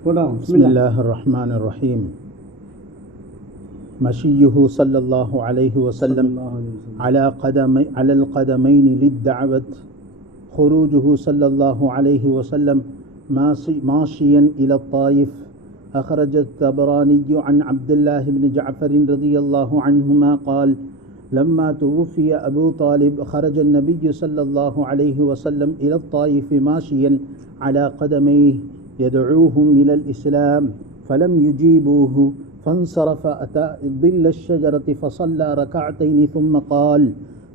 بسم الله الرحمن الرحيم. مشيه صلى الله عليه وسلم على القدمين للدعوة. خروجه صلى الله عليه وسلم ماشيا إلى الطائف. أخرج الطبراني عن عبد الله بن جعفر رضي الله عنهما قال: لما توفي أبو طالب خرج النبي صلى الله عليه وسلم إلى الطائف ماشيا على قدميه يدعوهم إلى الإسلام، فلم يجيبوه، فانصرف أتى ظل الشجرة فصلى ركعتين ثم قال: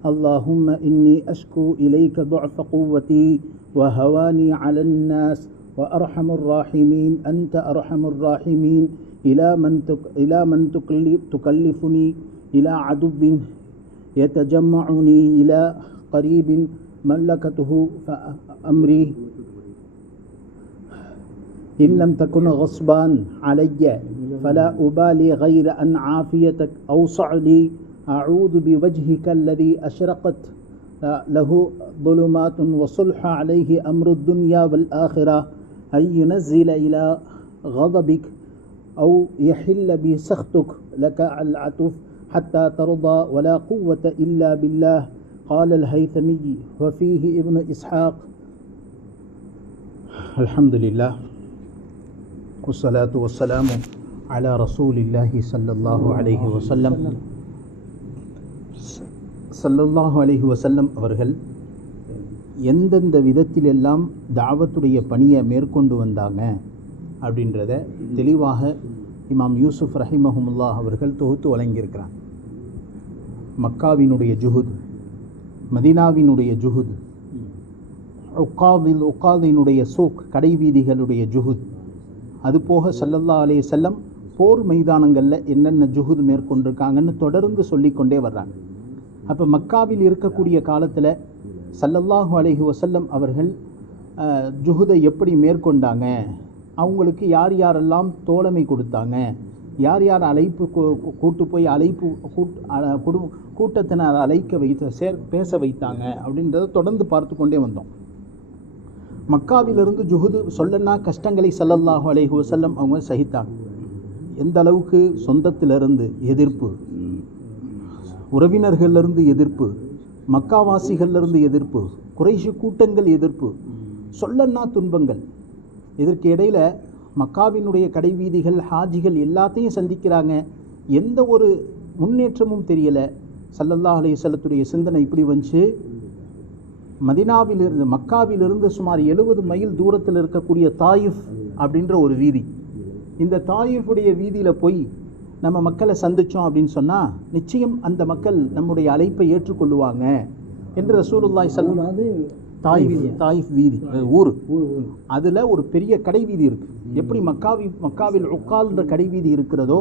اللهم إني أشكو إليك ضعف قوتي وهواني على الناس وأرحم الراحمين أنت أرحم الراحمين، إلى من تكلفني إلى عدو يتجمعني إلى قريب ملكته فأمري إن لم تكن غصبا علي فلا أبالي غير أن عافيتك أوسع لي. أعوذ بوجهك الذي أشرقت له ظلمات وصلح عليه أمر الدنيا والآخرة أن ينزل إلى غضبك أو يحل بسخطك لك العطف حتى ترضى ولا قوة إلا بالله. قال الهيثمي وفيه ابن إسحاق. الحمد لله والصلاة والسلام على رسول الله صلى الله عليه وسلم. ஸல்லல்லாஹு அலைஹி வஸல்லம் அவர்கள் எந்தெந்த விதத்திலெல்லாம் தாவத்துடைய பணியை மேற்கொண்டு வந்தாங்க அப்படின்றத தெளிவாக இமாம் யூசுஃப் ரஹிமஹுமுல்லாஹ் அவர்கள் தொகுத்து வழங்கியிருக்கிறாங்க. மக்காவினுடைய ஜுஹுத், மதீனாவினுடைய ஜுஹுத், உக்காதினுடைய சூக் கடை வீதிகளுடைய ஜுஹுத், அதுபோக ஸல்லல்லாஹு அலைஹி வஸல்லம் போர் மைதானங்களில் என்னென்ன ஜுஹுத் மேற்கொண்டிருக்காங்கன்னு தொடர்ந்து சொல்லிக்கொண்டே வர்றாங்க. அப்போ மக்காவில் இருக்கக்கூடிய காலத்தில் ஸல்லல்லாஹு அலைஹி வஸல்லம் அவர்கள் ஜுஹுதை எப்படி மேற்கொண்டாங்க, அவங்களுக்கு யார் யாரெல்லாம் தோழமை கொடுத்தாங்க, யார் யார் அழைப்பு கூட்டு போய் அழைப்பு கூட்டத்தினர் அழைக்க வைத்த பேச வைத்தாங்க அப்படின்றத தொடர்ந்து பார்த்து கொண்டே வந்தோம். மக்காவிலிருந்து ஜுஹுது சொல்லனா கஷ்டங்களை ஸல்லல்லாஹு அலைஹி வஸல்லம் அவங்க சகித்தாங்க. எந்த அளவுக்கு சொந்தத்திலிருந்து எதிர்ப்பு, உறவினர்களிலிருந்து எதிர்ப்பு, மக்காவாசிகளிலிருந்து எதிர்ப்பு, குறைஷி கூட்டங்கள் எதிர்ப்பு, சொல்லன்னா துன்பங்கள். இதற்கு இடையில் மக்காவினுடைய கடைவீதிகள், ஹாஜிகள் எல்லாத்தையும் சந்திக்கிறாங்க. எந்த ஒரு முன்னேற்றமும் தெரியலை. ஸல்லல்லாஹு அலைஹி வஸல்லத்துடைய சிந்தனை இப்படி வந்துச்சு, மதீனாவிலிருந்து மக்காவிலிருந்து சுமார் 70 மைல் தூரத்தில் இருக்கக்கூடிய தாயிஃப் அப்படின்ற ஒரு வீதி, இந்த தாயிஃபுடைய வீதியில் போய் நம்ம மக்களை சந்தித்தோம் அப்படின்னு சொன்னால் நிச்சயம் அந்த மக்கள் நம்முடைய அழைப்பை ஏற்றுக்கொள்ளுவாங்க என்று ரசூலுல்லாஹி ஸல்லல்லாஹு தாயிஃப் வீதி ஊர், அதில் ஒரு பெரிய கடை வீதி இருக்குது. எப்படி மக்காவில் உக்கால்ன்ற கடை வீதி இருக்கிறதோ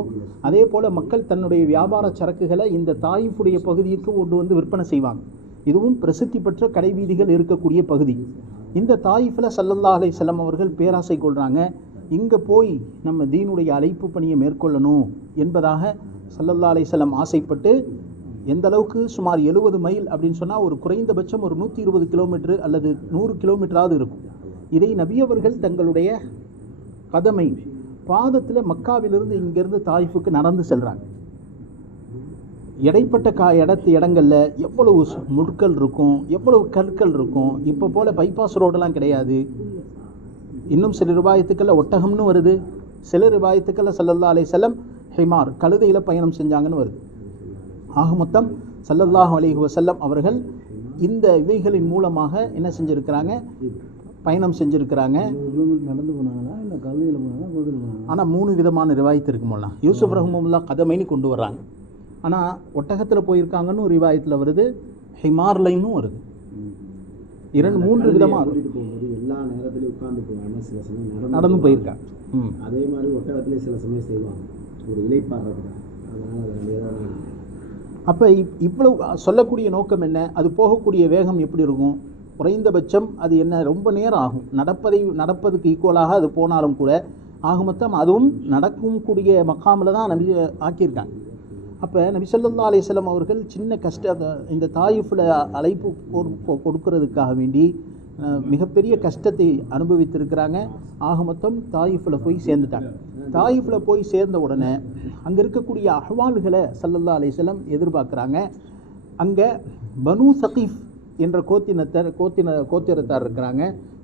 அதே போல் மக்கள் தன்னுடைய வியாபார சரக்குகளை இந்த தாயிஃபுடைய பகுதிக்கு கொண்டு வந்து விற்பனை செய்வாங்க. இதுவும் பிரசித்தி பெற்ற கடை வீதிகள் இருக்கக்கூடிய பகுதி. இந்த தாயிஃபில் ஸல்லல்லாஹு அலைஹி வஸல்லம் அவர்கள் பேராசை கொள்கிறாங்க. இங்கே போய் நம்ம தீனுடைய அழைப்பு பணியை மேற்கொள்ளணும் என்பதாக ஸல்லல்லாஹு அலைஹி வஸல்லம் ஆசைப்பட்டு, எந்த அளவுக்கு சுமார் 70 மைல் அப்படின்னு சொன்னால் ஒரு குறைந்தபட்சம் ஒரு 120 கிலோமீட்டர் அல்லது 100 கிலோமீட்டராவது இருக்கும். இதை நபியவர்கள் தங்களுடைய கதமை பாதத்தில் மக்காவிலிருந்து இங்கேருந்து தாயிஃபுக்கு நடந்து செல்கிறாங்க. இடைப்பட்ட இடங்களில் எவ்வளவு முட்கள் இருக்கும், எவ்வளவு கற்கள் இருக்கும். இப்போ போல் பைபாஸ் ரோடெல்லாம் கிடையாது. இன்னும் சில ரிவாயத்துக்களில் ஒட்டகம்னு வருது, சில ரிவாயத்துக்களில் ஸல்லல்லாஹு அலைஹி வஸல்லம் ஹிமார் கழுதையில் பயணம் செஞ்சாங்கன்னு வருது. ஆக மொத்தம் ஸல்லல்லாஹு அலைஹி வஸல்லம் அவர்கள் இந்த இவைகளின் மூலமாக என்ன செஞ்சுருக்கிறாங்க, பயணம் செஞ்சுருக்கிறாங்க. நடந்து போனாங்களா இல்லை கழுதையில் போனாங்களா? ஆனால் 3 விதமான ரிவாயத்து இருக்குமோல. யூசுஃப் ரஹ்மத்துல்லாஹ் கதமைன்னு கொண்டு வர்றாங்க. ஆனால் ஒட்டகத்தில் போயிருக்காங்கன்னு ஒரு ரிவாயத்தில் வருது, ஹிமார்லைனும் வருது. 2-3 விதமாக எல்லா நேரத்திலையும் உட்கார்ந்து போவாங்க, சில சமயம் நடந்து போயிருக்காங்க. அதே மாதிரி ஒட்டகத்திலே சில சமயம் செய்வாங்க, ஒரு இலைப்பாடுறதுக்கு. அதனால் அப்போ இவ்வளவு சொல்லக்கூடிய நோக்கம் என்ன, அது போகக்கூடிய வேகம் எப்படி இருக்கும், குறைந்தபட்சம் அது என்ன ரொம்ப நேரம் ஆகும். நடப்பதுக்கு ஈக்குவலாக அது போனாலும் கூட ஆக மொத்தம் அதுவும் நடக்கும் கூடிய மக்காமில் தான் நபி ஆக்கியிருக்காங்க. அப்போ நபி ஸல்லல்லாஹு அலைஹி வஸல்லம் அவர்கள் சின்ன இந்த தாயிஃபில் அழைப்பு கொடுக்கறதுக்காக வேண்டி மிகப்பெரிய கஷ்டத்தை அனுபவித்திருக்கிறாங்க. ஆக மொத்தம் தாயிஃபில் போய் சேர்ந்துட்டாங்க. தாயிஃபில் போய் சேர்ந்த உடனே அங்கே இருக்கக்கூடிய அஹ்வால்களை ஸல்லல்லாஹு அலைஹி வஸல்லம் எதிர்பார்க்குறாங்க. அங்கே பனு சகீஃப் என்ற கோத்திரத்தார் இருக்கிறாங்க,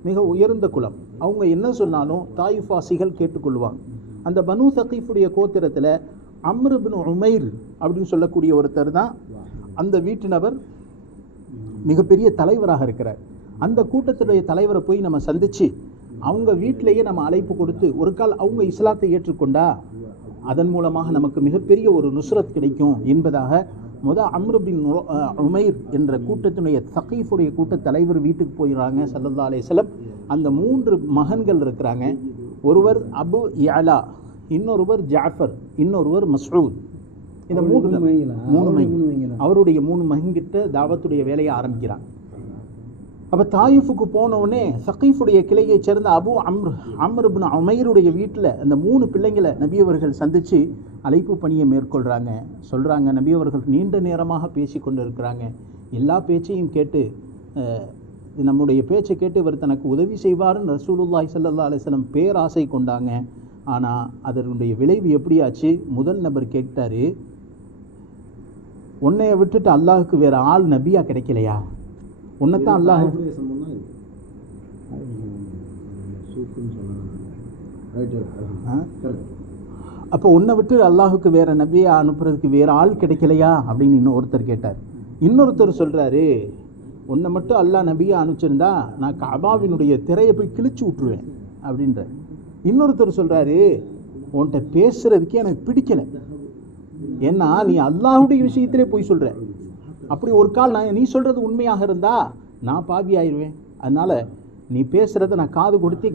மிக உயர்ந்த குலம். அவங்க என்ன சொன்னாலும் தாயிஃபாசிகள் கேட்டுக்கொள்வாங்க. அந்த பனு சகீஃபுடைய கோத்திரத்தில் அம்ர் இப்னு உமைர் அப்படின்னு சொல்லக்கூடிய ஒருத்தர் தான் அந்த வீட்டு நபர், மிகப்பெரிய தலைவராக இருக்கிறார். அந்த கூட்டத்துடைய தலைவரை போய் நம்ம சந்தித்து அவங்க வீட்டிலேயே நம்ம அழைப்பு கொடுத்து ஒரு கால் அவங்க இஸ்லாத்தை ஏற்றுக்கொண்டா அதன் மூலமாக நமக்கு மிகப்பெரிய ஒரு நுஸ்ரத் கிடைக்கும் என்பதாக அம்ர் பின் உமைர் என்ற கூட்டத்தினுடைய சகீஃபுடைய கூட்ட தலைவர் வீட்டுக்கு போயிடுறாங்க ஸல்லல்லாஹு அலைஹி வஸல்லம். அந்த 3 மகன்கள் இருக்கிறாங்க. ஒருவர் அபு யஅலா, இன்னொருவர் ஜாஃபர், இன்னொருவர் மஸ்ஊத். இந்த 3 மகன் அவருடைய 3 மகன்கிட்ட தாவத்துடைய வேலையை ஆரம்பிக்கிறாங்க. அப்போ தாயிஃபுக்கு போனவுடனே சகீஃபுடைய கிளையைச் சேர்ந்த அம்ர் இப்னு உமைருடைய வீட்டில் அந்த 3 பிள்ளைங்களை நபி அவர்கள் சந்தித்து அழைப்பு பணியை மேற்கொள்கிறாங்க. சொல்கிறாங்க, நபி அவர்கள் நீண்ட நேரமாக பேசி கொண்டு இருக்கிறாங்க. எல்லா பேச்சையும் கேட்டு நம்முடைய பேச்சை கேட்டு இவர் தனக்கு உதவி செய்வார்னு ரசூலுல்லாஹி ஸல்லல்லாஹு அலைஹி வஸல்லம் பேராசை கொண்டாங்க. ஆனால் அதனுடைய விளைவு எப்படியாச்சு? முதல் நபர் கேட்டார், உன்னைய விட்டுட்டு அல்லாஹுக்கு வேறு ஆள் நபியா கிடைக்கலையா? உன்னைத்தான் அல்லாஹ் அப்போ உன்னை விட்டு அல்லாஹுக்கு வேற நபியா அனுப்புறதுக்கு வேற ஆள் கிடைக்கலையா அப்படின்னு இன்னொருத்தர் கேட்டார். இன்னொருத்தர் சொல்றாரு, உன்னை மட்டும் அல்லாஹ் நபியா அனுப்பிச்சிருந்தா நான் கஅபாவினுடைய திரையை போய் கிழிச்சு விட்டுருவேன் அப்படின்ற. இன்னொருத்தர் சொல்றாரு, உன்கிட்ட பேசுறதுக்கே எனக்கு பிடிக்கல, ஏன்னா நீ அல்லாஹுடைய விஷயத்திலே போய் சொல்ற. அப்படி ஒரு கால் நீ சொல்றது உண்மையாக இருந்தா நான் பாவி ஆயிடுவேன், அதனால நீ பேசுறத நான் காது கொடுத்து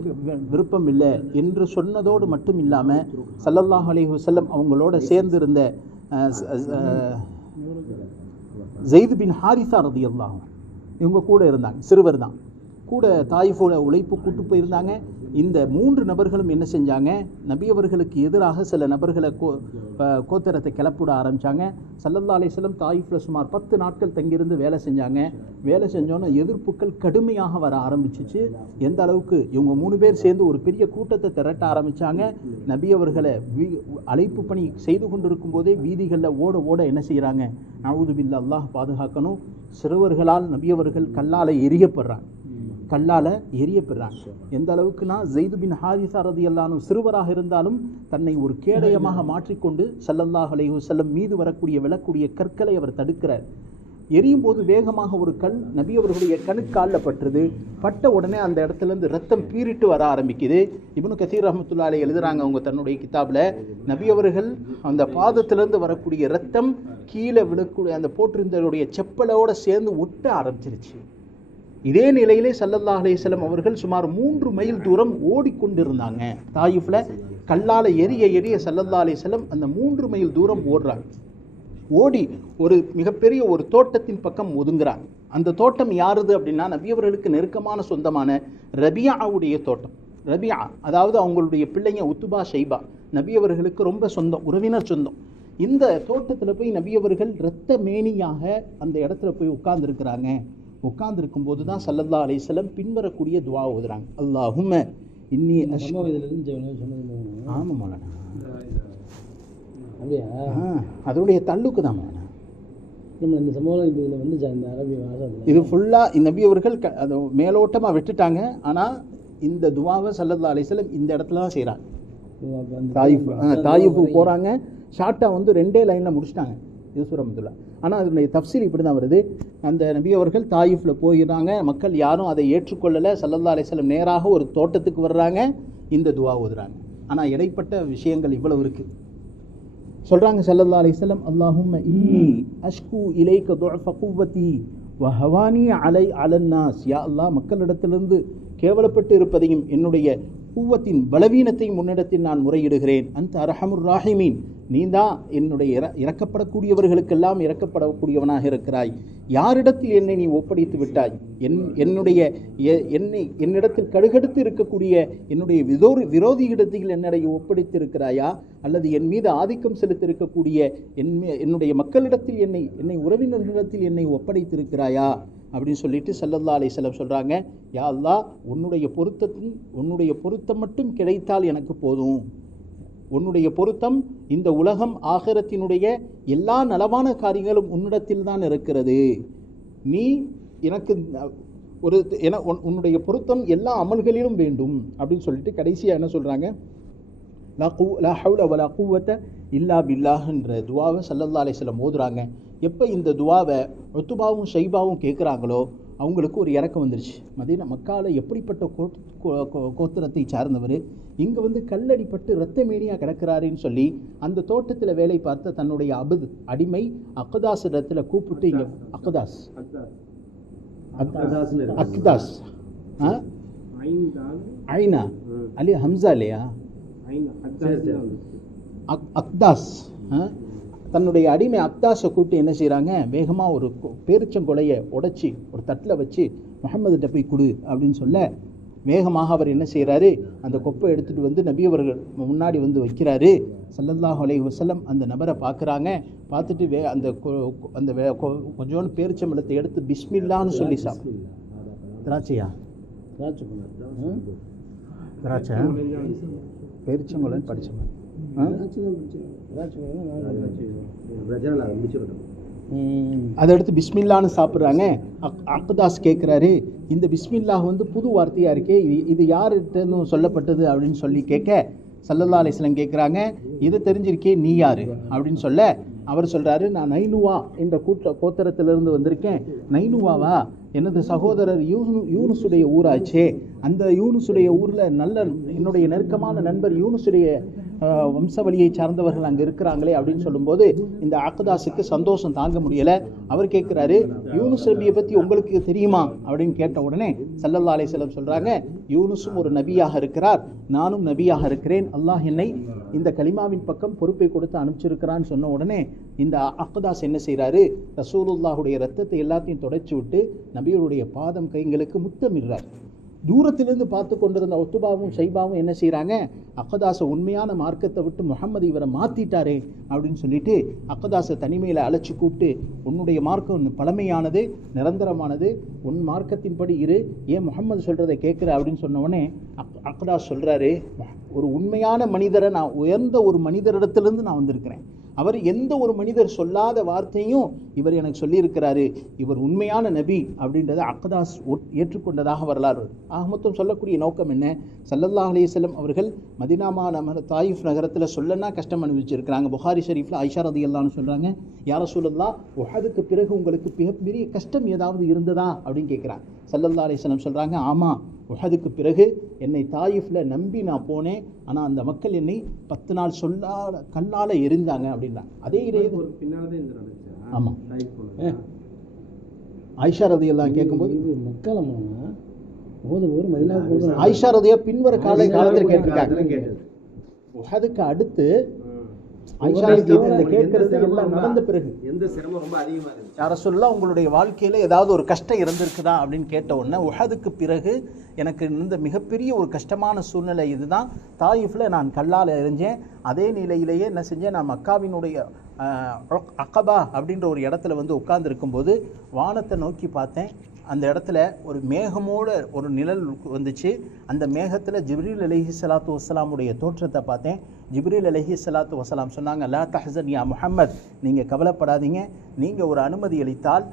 விருப்பம் இல்லை என்று சொன்னதோடு மட்டும் இல்லாமல் ஸல்லல்லாஹு அலைஹி வஸல்லம் அவங்களோட சேர்ந்து இருந்த ஸைத் பின் ஹாரிஸா ரலியல்லாஹு அன்ஹு இவங்க கூட இருந்தாங்க, சிறுவர் தான், கூட தாயிஃபோட உழைப்பு கூட்டு போயிருந்தாங்க. இந்த 3 நபர்களும் என்ன செஞ்சாங்க, நபி அவர்களுக்கு எதிராக சில நபர்களை கோத்திரத்தை கிளப்பிட ஆரம்பித்தாங்க. ஸல்லல்லாஹு அலைஹி வஸல்லம் தாயிஃபில் சுமார் 10 நாட்கள் தங்கியிருந்து வேலை செஞ்சாங்க. வேலை செஞ்சோன்னே எதிர்ப்புகள் கடுமையாக வர ஆரம்பிச்சிச்சு. எந்த அளவுக்கு இவங்க 3 பேர் சேர்ந்து ஒரு பெரிய கூட்டத்தை திரட்ட ஆரம்பித்தாங்க. நபி அவர்களை அழைப்பு பணி செய்து கொண்டிருக்கும் போதே வீதிகளில் ஓட ஓட என்ன செய்கிறாங்க, நஊது பில்லாஹ், அல்லாஹ் பாதுகாக்கணும், சிறுவர்களால் நபி அவர்கள் கல்லால் எரியப்படுறாங்க. எந்த அளவுக்குனா ஸைத் பின் ஹாரிஸா ரலியல்லாஹு அன்ஹு சிறுவராக இருந்தாலும் தன்னை ஒரு கேடயமாக மாற்றிக்கொண்டு ஸல்லல்லாஹு அலைஹி வஸல்லம் மீது வரக்கூடிய விழக்கூடிய கற்களை அவர் தடுக்கிறார். எரியும் போது வேகமாக ஒரு கல் நபி அவர்களுடைய கணுக்காலில் பட்டுறது. பட்ட உடனே அந்த இடத்துலேருந்து ரத்தம் பீறிட்டு வர ஆரம்பிக்குது. இப்னு கஸீர் ரஹ்மத்துல்லாஹி அலைஹி எழுதுறாங்க அவங்க தன்னுடைய கிதாபில், நபி அவர்கள் அந்த பாதத்திலேருந்து வரக்கூடிய ரத்தம் கீழே விழக்கூடிய அந்த போட்டிருந்தவருடைய செப்பலோடு சேர்ந்து ஒட்ட ஆரம்பிச்சிருச்சு. இதே நிலையிலே ஸல்லல்லாஹு அலைஹி வஸல்லம் அவர்கள் சுமார் 3 மைல் தூரம் ஓடிக்கொண்டிருந்தாங்க. தாயிஃபில் கல்லால் எரிய ஸல்லல்லாஹு அலைஹி வஸல்லம் அந்த 3 மைல் தூரம் ஓடுறாங்க. ஓடி ஒரு மிகப்பெரிய ஒரு தோட்டத்தின் பக்கம் ஒதுங்குறாங்க. அந்த தோட்டம் யாருது அப்படின்னா நபி அவர்களுக்கு நெருக்கமான சொந்தமான ரபியாவுடைய தோட்டம். ரபியா அதாவது அவங்களுடைய பிள்ளைங்க உத்துபா ஷைபா நபி அவர்களுக்கு ரொம்ப சொந்தம், உறவினர் சொந்தம். இந்த தோட்டத்தில் போய் நபி அவர்கள் இரத்த மேனியாக அந்த இடத்துல போய் உட்கார்ந்துருக்கிறாங்க. உட்கார்ந்துருக்கும் போது தான் ஸல்லல்லாஹு அலைஹி வஸல்லம் பின்வரக்கூடிய துவா ஓதுறாங்க. அல்லாஹும்ம இன்னி ஆமாம் மௌலானா, அதோடைய தள்ளுக்கு தான் மௌலானா இந்த சம்பவம் இதில் வந்துச்சா இந்த அரபி வாசத்தில் இது ஃபுல்லாக நபி அவர்கள் அதை மேலோட்டமாக விட்டுட்டாங்க. ஆனால் இந்த துவாவை ஸல்லல்லாஹு அலைஹி வஸல்லம் இந்த இடத்துல தான் செய்கிறாங்க. தாயிஃபு போகிறாங்க, ஷார்ட்டாக வந்து 2 லைனில் முடிச்சிட்டாங்க யூசுப் ரஹ்மத்துல்லாஹ். ஆனால் அதனுடைய தஃப்சீல் இப்படி தான் வருது. அந்த நபி அவர்கள் தாயிஃபில் போயிடுறாங்க, மக்கள் யாரும் அதை ஏற்றுக்கொள்ளலை. ஸல்லல்லாஹு அலைஹி வஸல்லம் நேராக ஒரு தோட்டத்துக்கு வர்றாங்க, இந்த துவா ஓதுறாங்க. ஆனால் இடைப்பட்ட விஷயங்கள் இவ்வளவு இருக்குது. சொல்கிறாங்க ஸல்லல்லாஹு அலைஹி வஸல்லம், அல்லாஹும்ம இன்னி அஷ்கு இலைக்க துஅஃப குவ்வதி வ ஹவானி அலன்னாஸ். யா அல்லாஹ், மக்களிடத்திலிருந்து கேவலப்பட்டு இருப்பதையும் என்னுடைய குவத்தின் பலவீனத்தையும் முன்னிடத்தில் நான் முறையிடுகிறேன். அந்த அர்ஹமுர் ராஹிமீன், நீதான் என்னுடைய இறக்கப்படக்கூடியவர்களுக்கெல்லாம் இறக்கப்படக்கூடியவனாக இருக்கிறாய். யாரிடத்தில் என்னை நீ ஒப்படைத்து விட்டாய்? என்னிடத்தில் கடுகடுத்து இருக்கக்கூடிய என்னுடைய விரோதியிடத்தில் என்னை ஒப்படைத்து இருக்கிறாயா? அல்லது என் மீது ஆதிக்கம் செலுத்திருக்கக்கூடிய என்னுடைய மக்களிடத்தில் என்னை உறவினர்களிடத்தில் என்னை ஒப்படைத்திருக்கிறாயா அப்படின்னு சொல்லிட்டு ஸல்லல்லாஹு அலைஹி வஸல்லம் சொல்கிறாங்க, யா அல்லாஹ் உன்னுடைய பொருத்தம் மட்டும் கிடைத்தால் எனக்கு போதும். உன்னுடைய பொருத்தம், இந்த உலகம் ஆகிரத்தினுடைய எல்லா நலவான காரியங்களும் உன்னிடத்தில் தான் இருக்கிறது. நீ எனக்கு உன்னுடைய பொருத்தம் எல்லா அமல்களிலும் வேண்டும் அப்படின்னு சொல்லிட்டு கடைசியாக என்ன சொல்கிறாங்க, லா ஹவுல வலா குவத்த இல்லா பில்லாஹ்ன்ற துவாவை ஸல்லல்லாஹு அலைஹி வஸல்லம் ஓதுறாங்க. எப்போ இந்த துவாவை உத்துபாவும் ஷைபாவும் கேட்குறாங்களோ அவங்களுக்கு ஒரு இறக்கம் வந்துருச்சு. மக்காவில் எப்படிப்பட்ட கோத்திரத்தை சார்ந்தவர், இங்கே வந்து கல்லடிப்பட்டு இரத்தமேனியாக கிடக்கிறாருன்னு சொல்லி அந்த தோட்டத்தில் வேலை பார்த்த தன்னுடைய அடிமை அக்தாஸ் இடத்துல கூப்பிட்டு, இங்கே அக்தாஸ் ஐனா அலி ஹம்சா இல்லையா, அக்தாஸ் தன்னுடைய அடிமை அக்தாஸை கூப்பிட்டு என்ன செய்கிறாங்க, வேகமாக ஒரு பேரிச்சங்கொலையை உடைச்சி ஒரு தட்டில் வச்சு முஹம்மதுகிட்ட போய் கொடு அப்படின்னு சொல்ல, வேகமாக அவர் என்ன செய்கிறாரு, அந்த கொப்பை எடுத்துகிட்டு வந்து நபி அவர்கள் முன்னாடி வந்து வைக்கிறாரு. ஸல்லல்லாஹு அலைஹி வஸல்லம் அந்த நபரை பார்க்குறாங்க. பார்த்துட்டு அந்த கொஞ்சோண்டு பேரிச்சம்பழத்தை எடுத்து பிஸ்மில்லான்னு சொல்லி திராட்சையா திராட்சை பேரிச்சம்பழம் படிச்சோம். அதை எடுத்து பிஸ்மில்லான்னு சாப்பிட்றாங்க. அக்தாஸ் கேட்குறாரு, இந்த பிஸ்மில்லாஹ் வந்து புது வார்த்தையாக இருக்கே, இது யார்கிட்ட சொல்லப்பட்டது அப்படின்னு சொல்லி கேட்க, ஸல்லல்லாஹு அலைஹி வஸல்லம் கேட்குறாங்க, இதை தெரிஞ்சிருக்கே நீ யார் அப்படின்னு சொல்ல, அவர் சொல்கிறாரு, நான் நைனுவா என்ற கோத்திரத்திலிருந்து வந்திருக்கேன். நைனுவாவா, எனது சகோதரர் யூனுசுடைய ஊராச்சே, அந்த யூனுசுடைய ஊரில் என்னுடைய நெருக்கமான நண்பர் யூனுசுடைய வம்சவழியை சார்ந்தவர்கள் அங்கே இருக்கிறாங்களே அப்படின்னு சொல்லும்போது இந்த அக்தாஸுக்கு சந்தோஷம் தாங்க முடியலை. அவர் கேட்குறாரு, யூனுஸ் நபியை பற்றி உங்களுக்கு தெரியுமா அப்படின்னு கேட்ட உடனே ஸல்லல்லாஹு அலைஹி வஸல்லம் சொல்கிறாங்க, யூனுஸும் ஒரு நபியாக இருக்கிறார், நானும் நபியாக இருக்கிறேன், அல்லாஹ் என்னை இந்த கலிமாவின் பக்கம் பொறுப்பை கொடுத்து அனுப்பிச்சிருக்கிறான்னு சொன்ன உடனே இந்த அக்தாஸ் என்ன செய்கிறாரு, ரசூலுல்லாஹுடைய ரத்தத்தை எல்லாத்தையும் தொடச்சி விட்டு நபியுடைய பாதம் கைங்களுக்கு முத்தமிடுறார். தூரத்திலிருந்து பார்த்து கொண்டிருந்த உத்துபாவும் ஷைபாவும் என்ன செய்கிறாங்க, அக்தாஸை உண்மையான மார்க்கத்தை விட்டு முஹம்மது இவரை மாற்றிட்டாரே அப்படின்னு சொல்லிட்டு அக்தாஸை தனிமையில் அழைச்சி கூப்பிட்டு, உன்னுடைய மார்க்கம் பழமையானது, நிரந்தரமானது, உன் மார்க்கத்தின்படி இரு, ஏன் முஹம்மது சொல்கிறத கேட்குற அப்படின்னு சொன்ன உடனே அக்தாஸ் சொல்கிறாரு, ஒரு உண்மையான மனிதரை, நான் உயர்ந்த ஒரு மனிதரிடத்திலிருந்து நான் வந்திருக்கிறேன், அவர் எந்த ஒரு மனிதர் சொல்லாத வார்த்தையும் இவர் எனக்கு சொல்லியிருக்கிறாரு, இவர் உண்மையான நபி அப்படின்றத அக்தாஸ் ஏற்றுக்கொண்டதாக வரலாறு. ஆக மொத்தம் சொல்லக்கூடிய நோக்கம் என்ன, ஸல்லல்லாஹு அலைஹி வஸல்லம் அவர்கள் மதீனாமா தாயிஃப் நகரத்தில் சொல்லனா கஷ்டம் அனுபவிச்சிருக்கிறாங்க. புகாரி ஷரீஃபில் ஆயிஷா ரலியல்லாஹு அன்ஹா சொல்கிறாங்க, யா ரசூலல்லாஹ், உஹதுக்கு பிறகு உங்களுக்கு மிகப்பெரிய கஷ்டம் ஏதாவது இருந்ததா அப்படின்னு கேட்குறாங்க. ஸல்லல்லாஹு அலைஹி வஸல்லம் சொல்கிறாங்க, ஆமாம், உஹதுக்கு பிறகு என்னை தாயிஃபில் நம்பி நான் போனேன், ஆனால் அந்த மக்கள் என்னை 10 நாள் கல்லால் எரிந்தாங்க அப்படின்னா. அதே ஆமாம், ஆயிஷா ரலியல்லாஹு கேட்கும்போது ஆயிஷா ரலியல்லாஹு பின்வர காலத்தில் கேட்டிருக்காங்க. உஹதுக்கு அடுத்து கேட்கறது எல்லாம் நடந்த பிறகு எந்த சிரமம் ரொம்ப அதிகமாக இருந்துச்சு, யா ரசூலுல்லாஹ் உங்களுடைய வாழ்க்கையில் ஏதாவது ஒரு கஷ்டம் இருந்திருக்குதா அப்படின்னு கேட்ட உடனே, உஹதுக்கு பிறகு எனக்கு இருந்த மிகப்பெரிய ஒரு கஷ்டமான சூழ்நிலை இதுதான், தாயிஃபில் நான் கல்லால் எறிஞ்சேன், அதே நிலையிலேயே என்ன செஞ்சேன், நான் மக்காவினுடைய அக்கபா அப்படின்ற ஒரு இடத்துல வந்து உட்கார்ந்துருக்கும்போது வானத்தை நோக்கி பார்த்தேன். அந்த இடத்துல ஒரு மேகமோட ஒரு நிழல் வந்துச்சு. அந்த மேகத்தில் ஜிப்ரீல் அலைஹிஸ்ஸலாத்து வஸ்ஸலாமுடைய தோற்றத்தை பார்த்தேன். ஜிப்ரீல் அலைஹிஸ்ஸலாத்து வஸ்ஸலாம் சொன்னாங்க, லா தஹ்சன் யா முஹம்மத், நீங்கள் கவலைப்படாதீங்க, நீங்கள் ஒரு அனுமதி அளித்தால்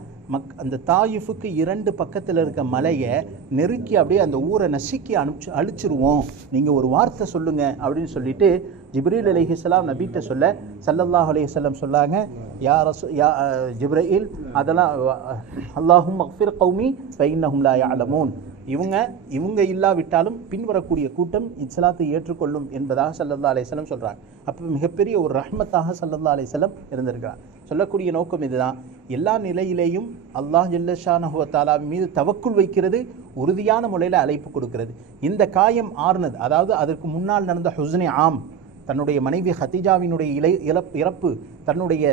அந்த தாயிஃபுக்கு 2 பக்கத்தில் இருக்க மலையை நெருக்கி அப்படியே அந்த ஊரை நசுக்கி அழிச்சிருவோம், நீங்கள் ஒரு வார்த்தை சொல்லுங்கள் அப்படின்னு சொல்லிட்டு ஜிப்ரீல் அலைஹிஸ்ஸலாம் நபிட்ட சொல்ல, ஸல்லல்லாஹு அலைஹி வஸல்லம் சொன்னாங்க, யா ஜிப்ரீல், அதெல்லாம் அல்லாஹும் மக்ஃபிர் கௌமி ஃபைன்னஹும் லா யஅலமூன், இவங்க இல்லாவிட்டாலும் பின்வரக்கூடிய கூட்டம் இஸ்லாத்தை ஏற்றுக்கொள்ளும் என்பதாக ஸல்லல்லாஹு அலைஹி வஸல்லம் சொல்கிறாங்க. அப்போ மிகப்பெரிய ஒரு ரஹ்மத்தாக ஸல்லல்லாஹு அலைஹி வஸல்லம் இருந்திருக்கிறார். சொல்லக்கூடிய நோக்கம் இதுதான், எல்லா நிலையிலேயும் அல்லாஹ் ஜல்ல ஷானஹு வ தஆலா மீது தவக்குல் வைக்கிறது, உறுதியான முறையில் அழைப்பு கொடுக்கிறது. இந்த காயம் ஆறுனது, அதாவது அதற்கு முன்னால் நடந்த ஹுஸ்னே ஆம், தன்னுடைய மனைவி ஹதீஜாவினுடைய இறப்பு, தன்னுடைய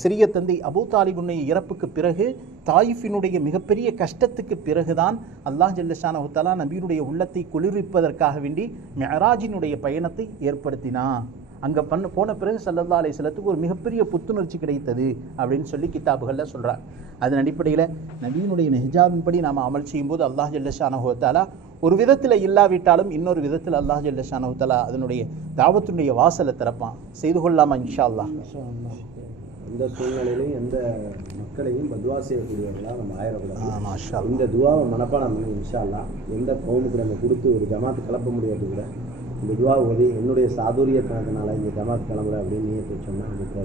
சிறிய தந்தை அபூ தாலிபுடைய இறப்புக்கு பிறகு, தாயிஃபினுடைய மிகப்பெரிய கஷ்டத்துக்கு பிறகுதான் அல்லாஹ் ஜல்ல ஷானஹு தஆலா நபியினுடைய உள்ளத்தை குளிர்விப்பதற்காக வேண்டி மிஅராஜினுடைய பயணத்தை ஏற்படுத்தினான். அங்கே போன பிறகு ஸல்லல்லாஹு அலைஹி வஸல்லத்துக்கு ஒரு மிகப்பெரிய புத்துணர்ச்சி கிடைத்தது அப்படின்னு சொல்லி கிதாபுகளில் சொல்கிறார். அதன் அடிப்படையில் நபியினுடைய ஹிஜாபின்படி நாம் அமல் செய்யும்போது அல்லாஹ் ஜல்ல ஷானஹு வ தஆலா ஒரு விதத்தில் இல்லாவிட்டாலும் இன்னொரு விதத்தில் அல்லாஹ் ஜல்ல ஷானஹு வ தஆலா அதனுடைய தாவத்துடைய வாசலை திறப்பான். செய்து கொள்ளலாமா இன்ஷா அல்லாஹ்? எந்த சூழ்நிலையிலையும் எந்த மக்களையும் பத்வா செய்யக்கூடியவர்களாக நம்ம ஆயிடக்கூடாது. மாஷா அல்லாஹ். இந்த துவாவை மனப்பாடம் பண்ணி இன்ஷா அல்லாஹ் எந்த கவுமுக்கு நம்ம கொடுத்து ஒரு ஜமாத்து கிளப்ப முடியாது கூட இந்த துவா ஓதி என்னுடைய சாதுரியத்தினால இந்த ஜமாத் கிளம்புற அப்படின்னு நீ சொன்னால் நமக்கு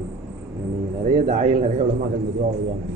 நீங்கள் நிறைய தாயில் நிறைய உலமாக இந்த துவா ஓதுவாங்க.